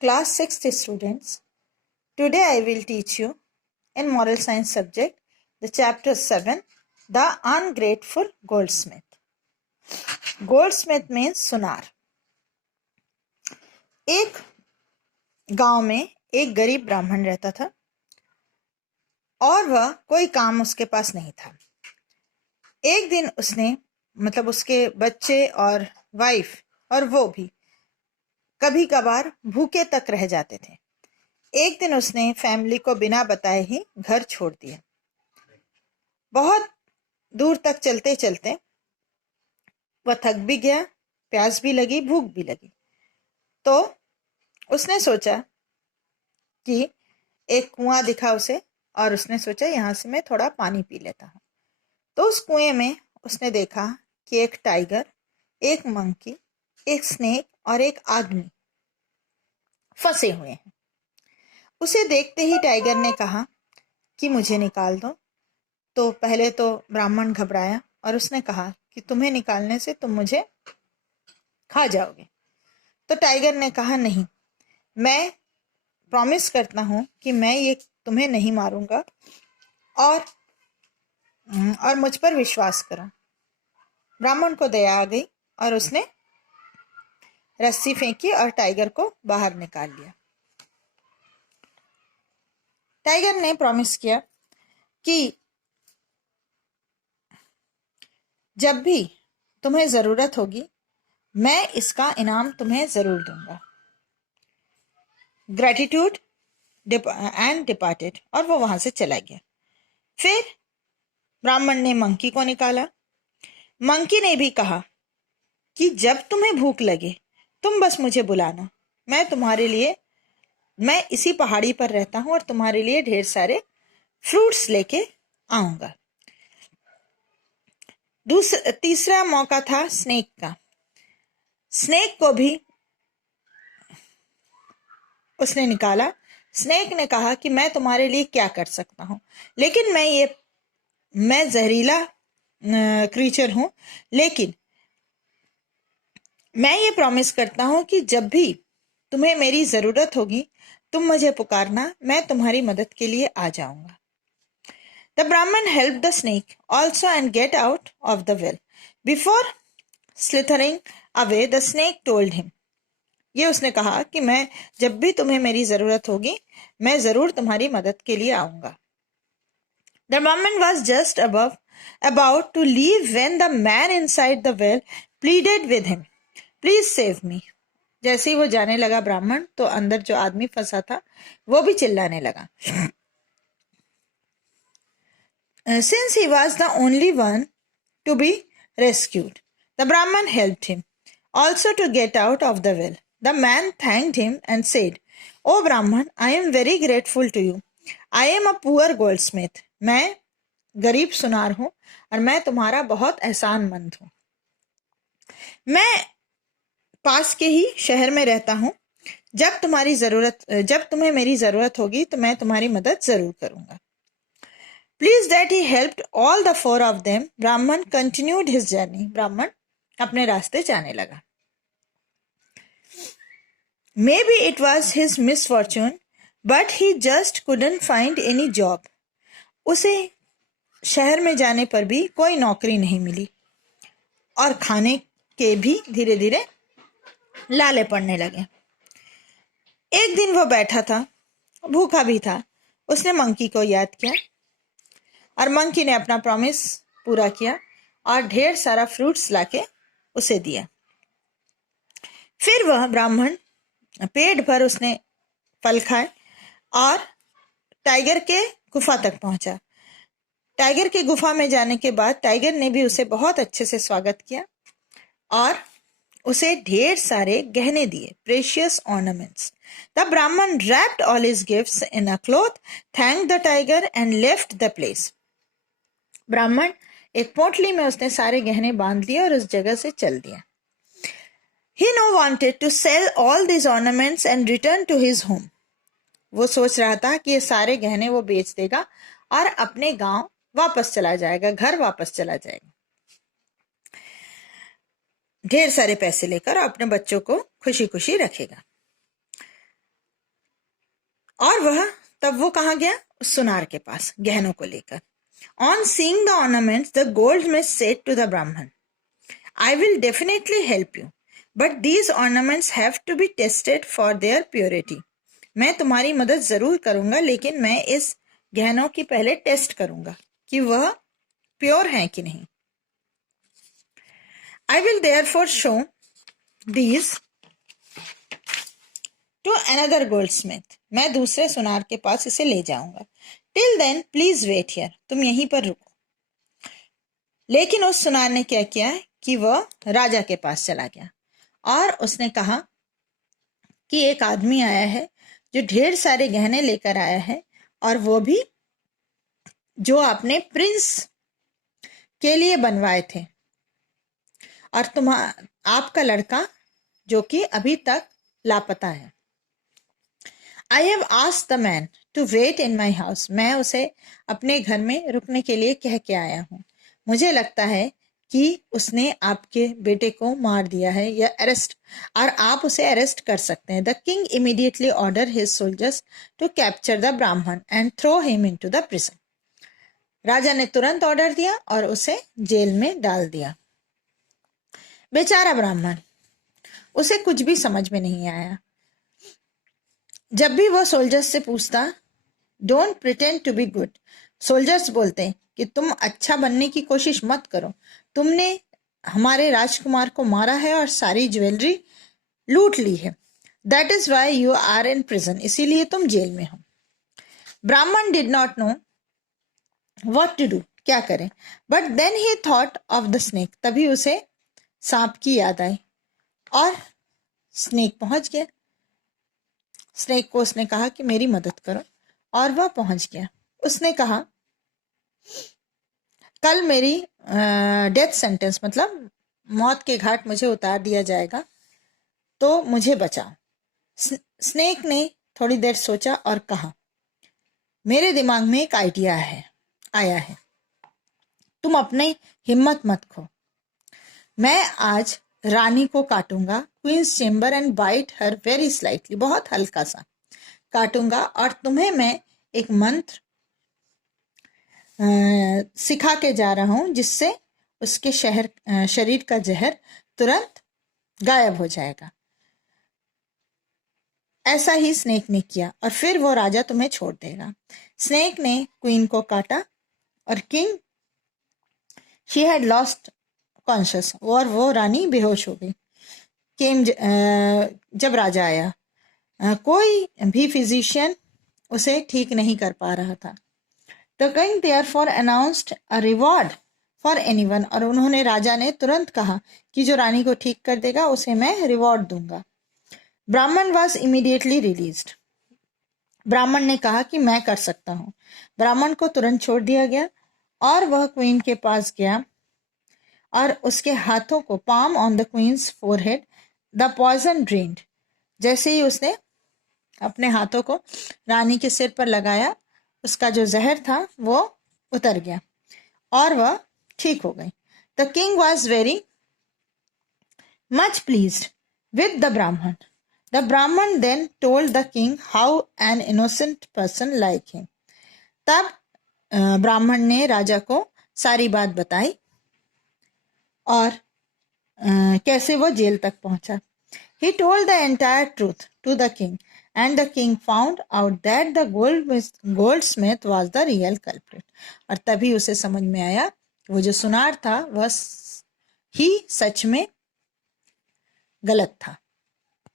Class 6th students, today I will teach you in moral science subject the chapter 7, The Ungrateful Goldsmith. Goldsmith means सुनार. एक गांव में एक गरीब ब्राह्मण रहता था और वह कोई काम उसके पास नहीं था. एक दिन उसने उसके बच्चे और वाइफ और वो भी कभी कभार भूखे तक रह जाते थे. एक दिन उसने फैमिली को बिना बताए ही घर छोड़ दिया. बहुत दूर तक चलते चलते वह थक भी गया, प्यास भी लगी, भूख भी लगी. तो उसने सोचा कि एक कुआं दिखा उसे और उसने सोचा यहाँ से मैं थोड़ा पानी पी लेता हूँ. तो उस कुएं में उसने देखा कि एक टाइगर, एक मंकी, एक स्नेक और एक आदमी फंसे हुए हैं. उसे देखते ही टाइगर ने कहा कि मुझे निकाल दो. तो पहले तो ब्राह्मण घबराया और उसने कहा कि तुम्हें निकालने से तुम मुझे खा जाओगे. तो टाइगर ने कहा नहीं, मैं प्रॉमिस करता हूं कि मैं ये तुम्हें नहीं मारूंगा और मुझ पर विश्वास करो. ब्राह्मण को दया आ गई और उसने रस्सी फेंकी और टाइगर को बाहर निकाल लिया. टाइगर ने प्रॉमिस किया कि जब भी तुम्हें जरूरत होगी मैं इसका इनाम तुम्हें जरूर दूंगा. ग्रेटिट्यूड एंड डिपार्टेड, और वो वहां से चला गया. फिर ब्राह्मण ने मंकी को निकाला. मंकी ने भी कहा कि जब तुम्हें भूख लगे तुम बस मुझे बुलाना, मैं इसी पहाड़ी पर रहता हूं और तुम्हारे लिए ढेर सारे फ्रूट्स लेके आऊंगा. तीसरा मौका था स्नेक का. स्नेक को भी उसने निकाला. स्नेक ने कहा कि मैं तुम्हारे लिए क्या कर सकता हूं, लेकिन मैं जहरीला क्रीचर हूं, लेकिन मैं ये प्रॉमिस करता हूं कि जब भी तुम्हें मेरी जरूरत होगी तुम मुझे पुकारना, मैं तुम्हारी मदद के लिए आ जाऊंगा. The Brahman helped the snake also and get out of the well. Before slithering away, the snake told him. ये उसने कहा कि मैं जब भी तुम्हें मेरी जरूरत होगी मैं जरूर तुम्हारी मदद के लिए आऊंगा. The Brahman was just about to leave when the man inside the well pleaded with him. Please save me. जैसे ही वो जाने लगा ब्राह्मण, तो अंदर जो आदमी फंसा था वो भी चिल्लाने लगा. Since he was the only one to be rescued, the Brahman helped him also to get out of the well. The man thanked him and said, "O Brahman, I am very grateful to you. I am a poor goldsmith." मैं गरीब सुनार हूं और मैं तुम्हारा बहुत एहसानमंद हूं. मैं पास के ही शहर में रहता हूं. जब तुम्हें मेरी जरूरत होगी तो मैं तुम्हारी मदद जरूर करूंगा. Pleased that he helped all the four of them, Brahman continued his journey. ब्राह्मण अपने रास्ते जाने लगा. Maybe it was his misfortune, but he just couldn't find any job. उसे शहर में जाने पर भी कोई नौकरी नहीं मिली और खाने के भी धीरे धीरे लाले पड़ने लगे. एक दिन वो बैठा था, भूखा भी था. उसने मंकी को याद किया और मंकी ने अपना प्रॉमिस पूरा किया और ढेर सारा फ्रूट्स लाके उसे दिया. फिर वह ब्राह्मण पेट भर उसने फल खाए और टाइगर के गुफा तक पहुंचा. टाइगर की गुफा में जाने के बाद टाइगर ने भी उसे बहुत अच्छे से स्वागत किया और उसे ढेर सारे गहने दिए, प्रेशियस ऑर्नामेंट्स. द ब्राह्मण wrapped all his gifts in a cloth, thanked the tiger and left the place. ब्राह्मण एक पोटली में उसने सारे गहने बांध लिए और उस जगह से चल दिया. He now wanted to sell all these ornaments and return to his home. वो सोच रहा था कि ये सारे गहने वो बेच देगा और अपने गांव वापस चला जाएगा, घर वापस चला जाएगा, ढेर सारे पैसे लेकर अपने बच्चों को खुशी खुशी रखेगा. और वह तब वो कहाँ गया? उस सुनार के पास गहनों को लेकर. On seeing the ornaments, the goldsmith said to the Brahman, I will definitely help you, but these ornaments have to be tested for their purity. मैं तुम्हारी मदद जरूर करूंगा, लेकिन मैं इस गहनों की पहले टेस्ट करूंगा कि वह प्योर हैं कि नहीं. I will therefore show these to another goldsmith. मैं दूसरे सुनार के पास इसे ले जाऊंगा. Till then, please wait here. तुम यहीं पर रुको. लेकिन उस सुनार ने क्या किया कि वह राजा के पास चला गया और उसने कहा कि एक आदमी आया है जो ढेर सारे गहने लेकर आया है, और वो भी जो आपने प्रिंस के लिए बनवाए थे, और आपका लड़का जो कि अभी तक लापता है. I have asked the man to wait in my house. मैं उसे अपने घर में रुकने के लिए कह के आया हूँ. मुझे लगता है कि उसने आपके बेटे को मार दिया है या अरेस्ट, और आप उसे अरेस्ट कर सकते हैं. The king immediately ordered his soldiers to capture the Brahman and throw him into the prison. राजा ने तुरंत ऑर्डर दिया और उसे जेल में डाल दिया. बेचारा ब्राह्मण, उसे कुछ भी समझ में नहीं आया. जब भी वो सोल्जर्स से पूछता, don't pretend to be good, soldiers बोलते कि तुम अच्छा बनने की कोशिश मत करो, तुमने हमारे राजकुमार को मारा है और सारी ज्वेलरी लूट ली है. That is why you are in prison, इसीलिए तुम जेल में हो. Brahmin did not know what to do, क्या करें. But then he thought of the snake, तभी उसे सांप की याद आई और स्नेक पहुंच गया. स्नेक को उसने कहा कि मेरी मदद करो, और वह पहुंच गया. उसने कहा कल मेरी डेथ सेंटेंस मतलब मौत के घाट मुझे उतार दिया जाएगा, तो मुझे बचाओ. स्नेक ने थोड़ी देर सोचा और कहा, मेरे दिमाग में एक आइडिया आया है, तुम अपनी हिम्मत मत खो. मैं आज रानी को काटूंगा, queen's chamber, and bite her very slightly, बहुत हल्का सा काटूंगा, और तुम्हें मैं एक मंत्र सिखा के जा रहा हूं जिससे उसके शरीर का जहर तुरंत गायब हो जाएगा. ऐसा ही स्नेक ने किया और फिर वो राजा तुम्हें छोड़ देगा. स्नेक ने क्वीन को काटा और king, she had lost conscious, और वो रानी बेहोश हो गई. जब राजा आया, कोई भी फिजिशियन उसे ठीक नहीं कर पा रहा था. The king therefore announced a reward for anyone, और उन्होंने, राजा ने तुरंत कहा कि जो रानी को ठीक कर देगा उसे मैं रिवॉर्ड दूंगा. ब्राह्मण was immediately released. ब्राह्मण ने कहा कि मैं कर सकता हूँ. ब्राह्मण को तुरंत छोड़ दिया गया और वह क्वीन के पास गया और उसके हाथों को, palm on the queen's forehead, the poison drained. जैसे ही उसने अपने हाथों को रानी के सिर पर लगाया, उसका जो जहर था वो उतर गया और वह ठीक हो गई. The king was very much pleased with the Brahmin. The Brahmin then told the king how an innocent person like him. तब ब्राह्मण ने राजा को सारी बात बताई और कैसे वो जेल तक पहुंचा. He told the entire truth to the king, and the king found out that the goldsmith was the real culprit. और तभी उसे समझ में आया वो जो सुनार था वह ही सच में गलत था.